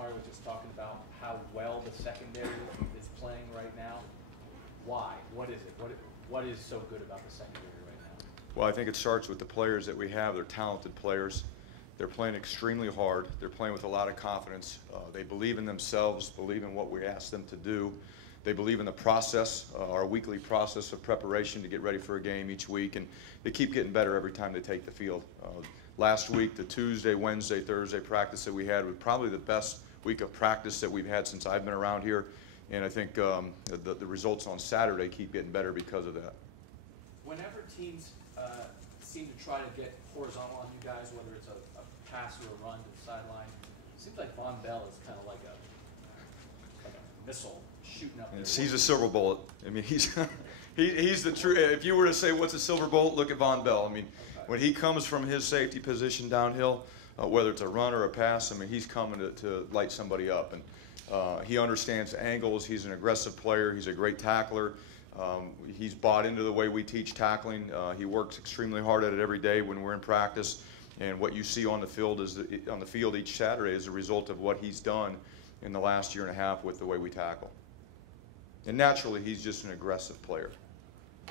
Mario was just talking about how well the secondary is playing right now. Why? What is it? What is so good about the secondary right now? Well, I think it starts with the players that we have. They're talented players. They're playing extremely hard. They're playing with a lot of confidence. They believe in themselves, believe in what we ask them to do. They believe in the process, our weekly process of preparation to get ready for a game each week, and they keep getting better every time they take the field. Last week, the Tuesday, Wednesday, Thursday practice that we had was probably the best week of practice that we've had since I've been around here, and I think the results on Saturday keep getting better because of that. Whenever teams seem to try to get horizontal on you guys, whether it's a pass or a run to the sideline, it seems like Von Bell is kind of like a missile shooting up there. He's a silver bullet. I mean, he's the true. If you were to say what's a silver bullet, look at Von Bell. I mean, when he comes from his safety position downhill, whether it's a run or a pass, I mean, he's coming to light somebody up. And he understands angles. He's an aggressive player. He's a great tackler. He's bought into the way we teach tackling. He works extremely hard at it every day when we're in practice. And what you see on the field each Saturday is a result of what he's done in the last year and a half with the way we tackle. And naturally, he's just an aggressive player.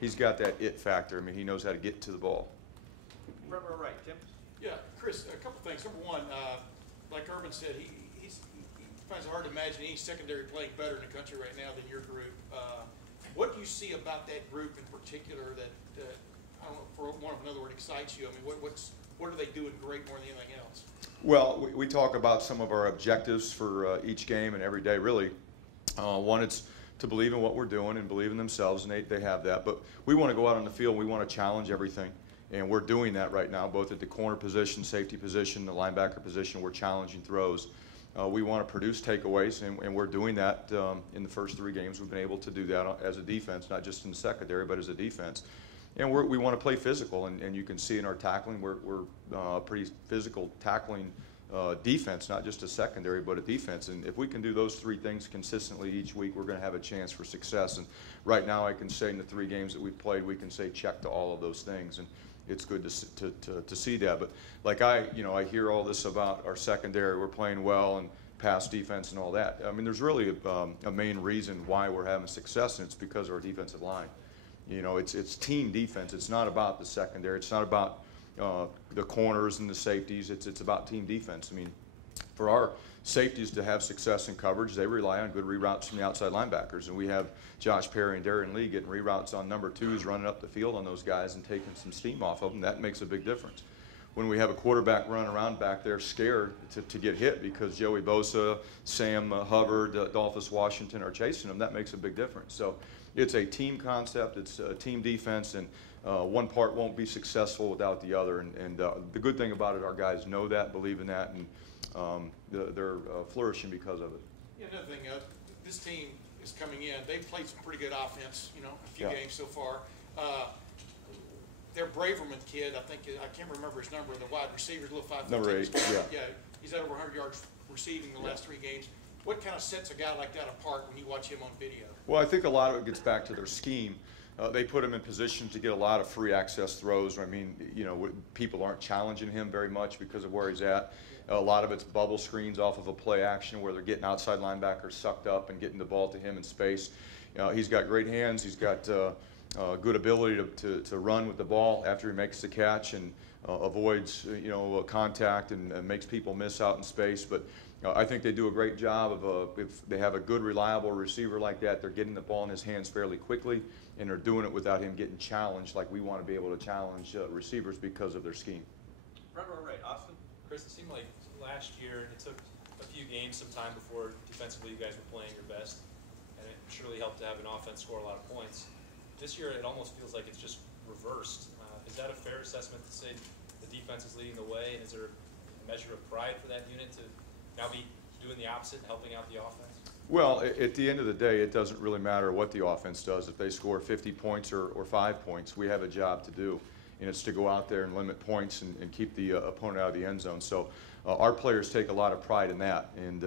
He's got that it factor. I mean, he knows how to get to the ball. Right, Tim? Yeah, Chris, a couple things. Number one, like Urban said, he finds it hard to imagine any secondary playing better in the country right now than your group. What do you see about that group in particular that, I don't know, for want of another word, excites you? I mean, what are they doing great more than anything else? Well, we talk about some of our objectives for each game and every day, really. One, it's to believe in what we're doing and believe in themselves, and they have that. But we want to go out on the field. We want to challenge everything, and we're doing that right now, both at the corner position, safety position, the linebacker position. We're challenging throws. We want to produce takeaways, and we're doing that in the first 3 games. We've been able to do that as a defense, not just in the secondary, but as a defense. And we want to play physical, and you can see in our tackling, we're a pretty physical tackling defense, not just a secondary, but a defense. And if we can do those 3 things consistently each week, we're going to have a chance for success. And right now I can say in the 3 games that we've played, we can say check to all of those things. And it's good to see that. But like I hear all this about our secondary, we're playing well and pass defense and all that. I mean, there's really a main reason why we're having success, and it's because of our defensive line. You know, it's team defense. It's not about the secondary. It's not about the corners and the safeties. It's about team defense. I mean, for our safeties to have success in coverage, they rely on good reroutes from the outside linebackers, and we have Josh Perry and Darren Lee getting reroutes on number 2s, running up the field on those guys and taking some steam off of them. That makes a big difference. When we have a quarterback running around back there scared to get hit because Joey Bosa, Sam Hubbard, Dolphus Washington are chasing them, that makes a big difference. So it's a team concept, it's a team defense, and one part won't be successful without the other. And the good thing about it, our guys know that, believe in that, and they're flourishing because of it. Yeah, another thing, this team is coming in. They've played some pretty good offense, a few games so far. Their Braverman kid, I can't remember his number, the wide receiver, little 5'10". Number 8, yeah. He's had over 100 yards receiving the last 3 games. What kind of sets a guy like that apart when you watch him on video? Well, I think a lot of it gets back to their scheme. They put him in position to get a lot of free access throws. I mean, people aren't challenging him very much because of where he's at. A lot of it's bubble screens off of a play action where they're getting outside linebackers sucked up and getting the ball to him in space. He's got great hands. He's got good ability to run with the ball after he makes the catch and avoids contact and makes people miss out in space. But I think they do a great job of if they have a good, reliable receiver like that, they're getting the ball in his hands fairly quickly, and they're doing it without him getting challenged like we want to be able to challenge receivers because of their scheme. Right. Austin? Chris, it seemed like last year it took a few games, some time before defensively you guys were playing your best, and it surely helped to have an offense score a lot of points. This year it almost feels like it's just reversed. Is that a fair assessment to say the defense is leading the way, and is there a measure of pride for that unit to now be doing the opposite and helping out the offense? Well, at the end of the day, it doesn't really matter what the offense does. If they score 50 points or 5 points, we have a job to do, and it's to go out there and limit points and keep the opponent out of the end zone. So our players take a lot of pride in that. And,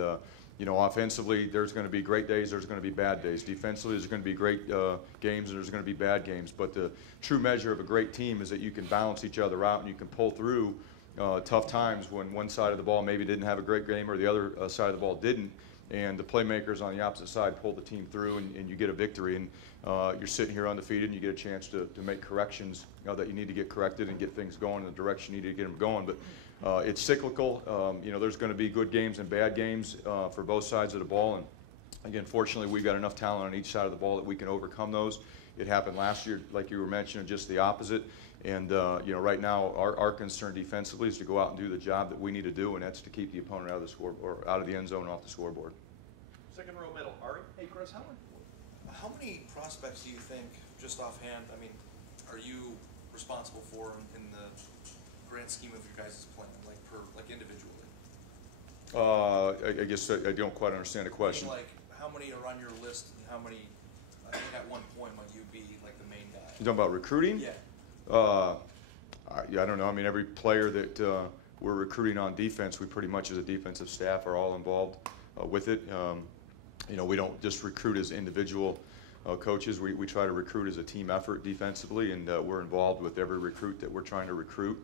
offensively, there's going to be great days, there's going to be bad days. Defensively, there's going to be great games, and there's going to be bad games. But the true measure of a great team is that you can balance each other out and you can pull through tough times when one side of the ball maybe didn't have a great game or the other side of the ball didn't, and the playmakers on the opposite side pull the team through, and you get a victory. And you're sitting here undefeated, and you get a chance to make corrections that you need to get corrected and get things going in the direction you need to get them going. But it's cyclical. There's going to be good games and bad games for both sides of the ball. And again, fortunately, we've got enough talent on each side of the ball that we can overcome those. It happened last year, like you were mentioning, just the opposite. And right now, our concern defensively is to go out and do the job that we need to do, and that's to keep the opponent out of the score or out of the end zone and off the scoreboard. Second row middle, Ari. Hey, Chris, how many prospects do you think, just offhand, I mean, are you responsible for in the grand scheme of your guys' plan, like individually? I guess I don't quite understand the question. I mean, like, how many are on your list, and how many, I think at one point might you be like the main guy? You talking about recruiting? Yeah. I don't know. I mean, every player that we're recruiting on defense, we pretty much as a defensive staff are all involved with it. We don't just recruit as individual coaches. We try to recruit as a team effort defensively, and we're involved with every recruit that we're trying to recruit.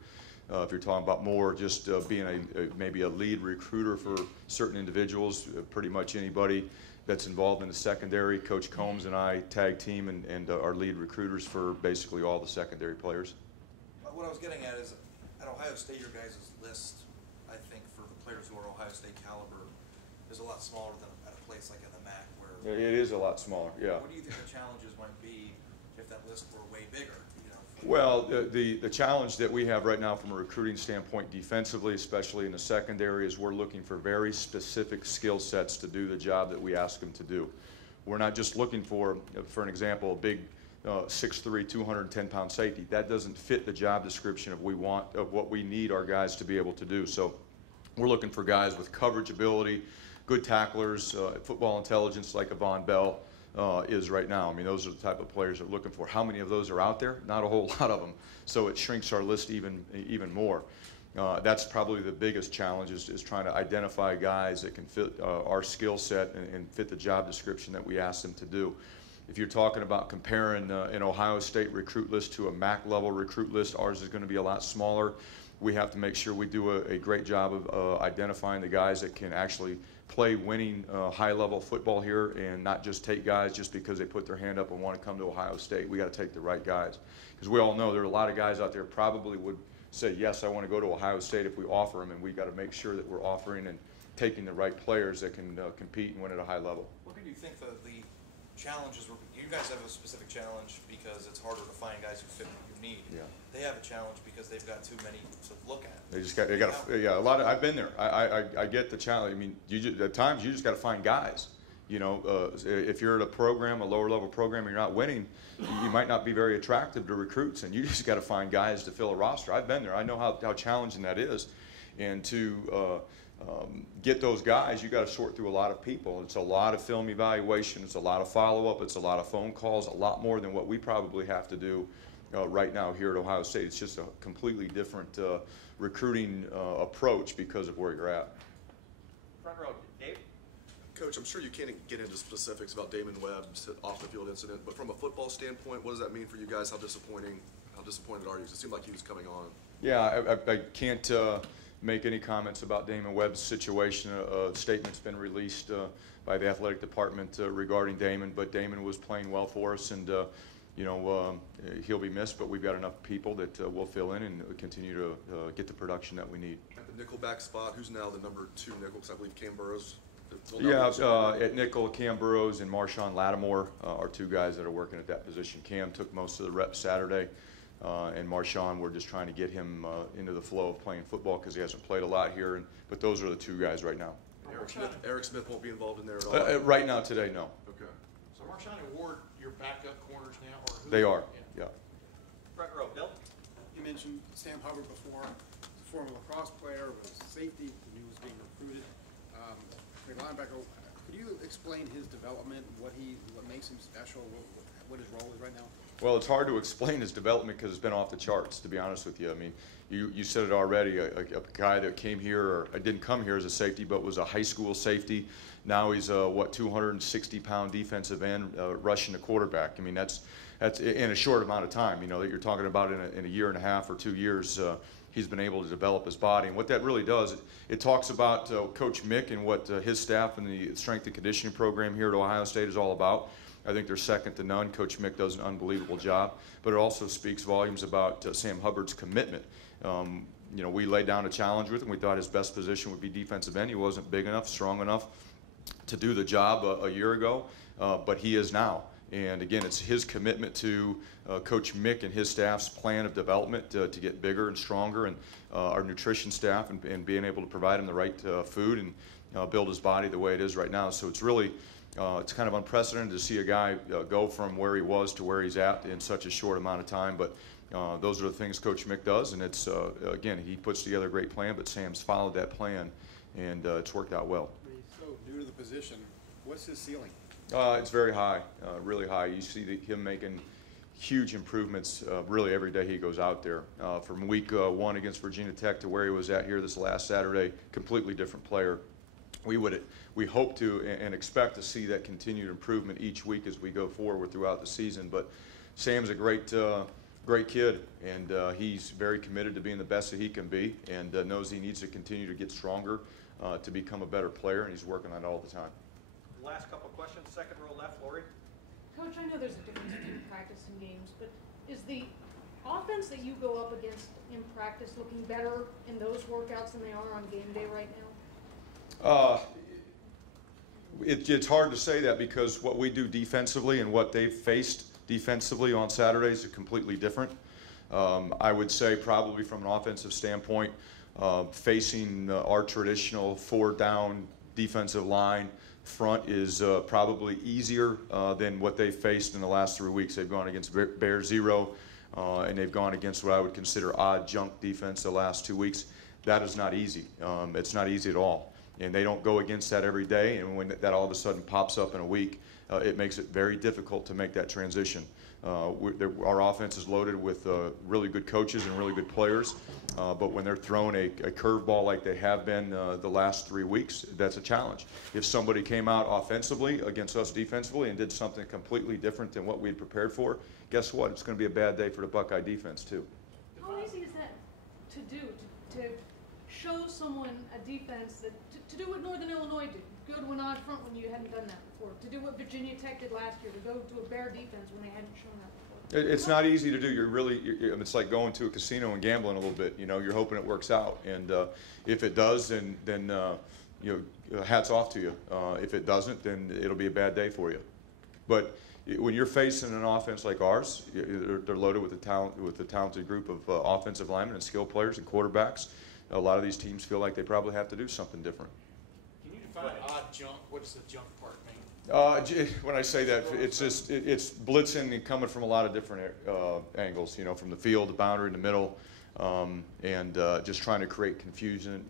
If you're talking about more just being maybe a lead recruiter for certain individuals, pretty much anybody that's involved in the secondary. Coach Combs and I tag team and are lead recruiters for basically all the secondary players. What I was getting at is, at Ohio State, your guys' list, I think, for the players who are Ohio State caliber, is a lot smaller than at a place like in the MAC where... It is a lot smaller, yeah. What do you think the challenges might be if that list were way bigger? Well, the challenge that we have right now from a recruiting standpoint defensively, especially in the secondary, is we're looking for very specific skill sets to do the job that we ask them to do. We're not just looking for an example, a big 6'3", 210-pound safety. That doesn't fit the job description of what we need our guys to be able to do. So we're looking for guys with coverage ability, good tacklers, football intelligence like a Von Bell is right now. I mean, those are the type of players we're looking for. How many of those are out there? Not a whole lot of them. So it shrinks our list even more. That's probably the biggest challenge is trying to identify guys that can fit our skill set and fit the job description that we ask them to do. If you're talking about comparing an Ohio State recruit list to a MAC level recruit list, ours is going to be a lot smaller. We have to make sure we do a great job of identifying the guys that can actually play winning high-level football here and not just take guys just because they put their hand up and want to come to Ohio State. We got to take the right guys, because we all know there are a lot of guys out there probably would say, yes, I want to go to Ohio State if we offer them, and we've got to make sure that we're offering and taking the right players that can compete and win at a high level. What do you think the challenges were? You guys have a specific challenge because it's harder to find guys who fit what you need. Yeah. They have a challenge because they've got too many to look at. A lot of, I've been there. I get the challenge. I mean, at times you just got to find guys. If you're at a program, a lower level program, and you're not winning, you might not be very attractive to recruits, and you just got to find guys to fill a roster. I've been there. I know how challenging that is, and to get those guys, you got to sort through a lot of people. It's a lot of film evaluation. It's a lot of follow-up. It's a lot of phone calls. A lot more than what we probably have to do right now here at Ohio State. It's just a completely different recruiting approach because of where you're at. Front row, Dave. Coach, I'm sure you can't get into specifics about Damon Webb's off-the-field incident, but from a football standpoint, what does that mean for you guys? How disappointed are you? It seemed like he was coming on. Yeah, I can't make any comments about Damon Webb's situation. A statement's been released by the athletic department regarding Damon, but Damon was playing well for us, and he'll be missed, but we've got enough people that will fill in and continue to get the production that we need. At the nickelback spot, who's now the number 2 nickel? Because I believe Cam Burrows. At nickel, Cam Burrows and Marshawn Lattimore are 2 guys that are working at that position. Cam took most of the reps Saturday, and Marshawn, we're just trying to get him into the flow of playing football because he hasn't played a lot here. But those are the 2 guys right now. Eric Smith won't be involved in there at all? Right now, today, no. Okay. So Marshawn and Ward, your backup corners now? Or who? They are, yeah. Front row, Bill. You mentioned Sam Hubbard before. He's a former lacrosse player, was safety, and he was being recruited. Linebacker, could you explain his development, what makes him special, what his role is right now? Well, it's hard to explain his development because it's been off the charts, to be honest with you. I mean, you said it already, a guy that came here, or didn't come here as a safety, but was a high school safety. Now he's a, 260-pound defensive end rushing the quarterback. I mean, that's in a short amount of time, that you're talking about in a year and a half or 2 years. he's been able to develop his body. And what that really does, it talks about Coach Mick and what his staff and the strength and conditioning program here at Ohio State is all about. I think they're second to none. Coach Mick does an unbelievable job, but it also speaks volumes about Sam Hubbard's commitment. You know, we laid down a challenge with him. We thought his best position would be defensive end. He wasn't big enough, strong enough to do the job a year ago, but he is now. And again, it's his commitment to Coach Mick and his staff's plan of development to get bigger and stronger, and our nutrition staff and being able to provide him the right food and build his body the way it is right now. So it's really, it's kind of unprecedented to see a guy go from where he was to where he's at in such a short amount of time. But those are the things Coach Mick does, and it's, again, he puts together a great plan, but Sam's followed that plan, and it's worked out well. He's so new to the position. What's his ceiling? It's very high, really high. You see him making huge improvements really every day he goes out there. From week 1 against Virginia Tech to where he was at here this last Saturday, completely different player. We hope to and expect to see that continued improvement each week as we go forward throughout the season. But Sam's a great kid, and he's very committed to being the best that he can be, and knows he needs to continue to get stronger to become a better player, and he's working on it all the time. Last couple of questions, second row left, Lori. Coach, I know there's a difference between practice and games, but is the offense that you go up against in practice looking better in those workouts than they are on game day right now? It's hard to say that because what we do defensively and what they've faced defensively on Saturdays are completely different. I would say probably from an offensive standpoint, facing our traditional 4-down defensive line front is probably easier than what they've faced in the last 3 weeks. They've gone against Bear Zero, and they've gone against what I would consider odd junk defense the last 2 weeks. That is not easy. It's not easy at all. And they don't go against that every day, and when that all of a sudden pops up in a week, it makes it very difficult to make that transition. Our offense is loaded with really good coaches and really good players, but when they're throwing a curveball like they have been the last 3 weeks, that's a challenge. If somebody came out offensively against us defensively and did something completely different than what we had prepared for, guess what? It's going to be a bad day for the Buckeye defense too. How easy is that to do, to show someone a defense that, to do what Northern Illinois did, go to an odd front when you hadn't done that before, to do what Virginia Tech did last year, to go to a Bear defense when they hadn't shown that before? It's not easy to do. It's like going to a casino and gambling a little bit. You know, you're hoping it works out, and if it does, then you know, hats off to you. If it doesn't, then it'll be a bad day for you. But when you're facing an offense like ours, they're loaded with a talented group of offensive linemen and skill players and quarterbacks. A lot of these teams feel like they probably have to do something different. Can you define odd junk? What does the junk part mean? When I say that, it's just it's blitzing and coming from a lot of different angles. You know, from the field, the boundary, in the middle, and just trying to create confusion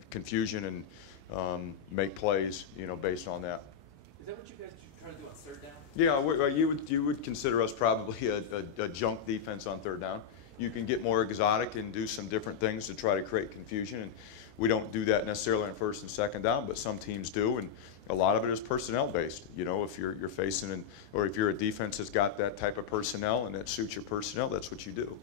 and make plays. You know, based on that. Is that what you guys try to do on third down? Yeah, you would consider us probably a junk defense on third down. You can get more exotic and do some different things to try to create confusion, and we don't do that necessarily on first and second down, but some teams do, and a lot of it is personnel based. You know, if you're facing or if you're a defense that's got that type of personnel and that suits your personnel, that's what you do.